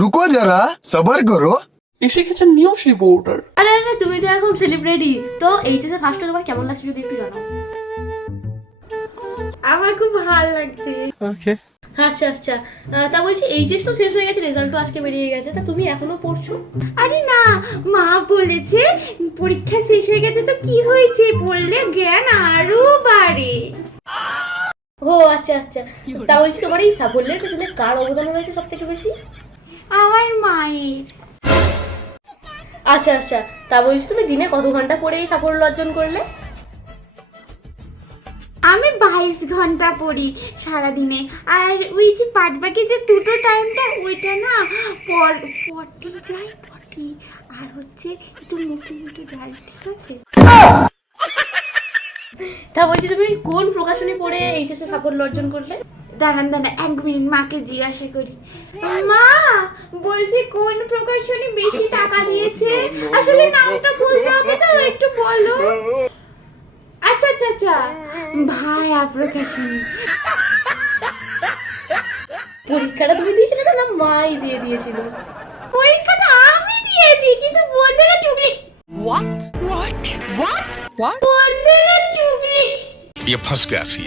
रुको जरा सबर करो। এসে গেছে নিউজ রিপোর্টার। আরে আরে তুমি তো এখন সেলিব্রিটি, তো এইচএসএ ফার্স্ট তোমার কেমন লাগছে যদি একটু জানাও। আমার খুব ভালো লাগছে। ওকে আচ্ছা আচ্ছা, তা বলছি এইচএস তো শেষ হয়ে গেছে, রেজাল্টও আজকে বেরিয়ে গেছে, তা তুমি এখনো পড়ছো? আরে না, মা বলেছে পরীক্ষা শেষ হয়ে গেছে তো কি হয়েছে, পড়লে জ্ঞান আরো বাড়ে। ও আচ্ছা আচ্ছা, তা বলছি তোমার এই সাফল্যের পেছনে কার অবদান রয়েছে সব থেকে বেশি? আমার মায়ের। আচ্ছা আচ্ছা, তা বলছি তুমি দিনে কত ঘন্টা পড়ে এই সাফল্য অর্জন করলে? আমি 22 ঘন্টা পড়ি সারাদিনে, আর ওই যে বাদ বাকি যে দুটো টাইমটা ওইটা না পড়তে যাই পড়ি, আর হচ্ছে একটু মুখে মুখে যাই, ঠিক আছে? তা বলছি তুমি কোন প্রকাশনী পড়ে এইচএসএ সাফল্য অর্জন করলে? দাঁড়ান 1 মিনিট, মাকে জিজ্ঞাসা করি। মা বলছি কোন প্রকাশনী বেশি টাকা দিয়েছে, আসলে নামটা বলতে হবে তো, একটু বলো। আচ্ছা আচ্ছা আচ্ছা, ভাইয়া প্রকাশনী। পরীক্ষাটা তুমি দিয়েছিলে তো, না মাই দিয়ে দিয়েছিল? পরীক্ষাটা আমি দিয়েছি, কিন্তু বন্ধুরা চুগলি। What? বন্ধুরা চুগলি। ये फंस गया सी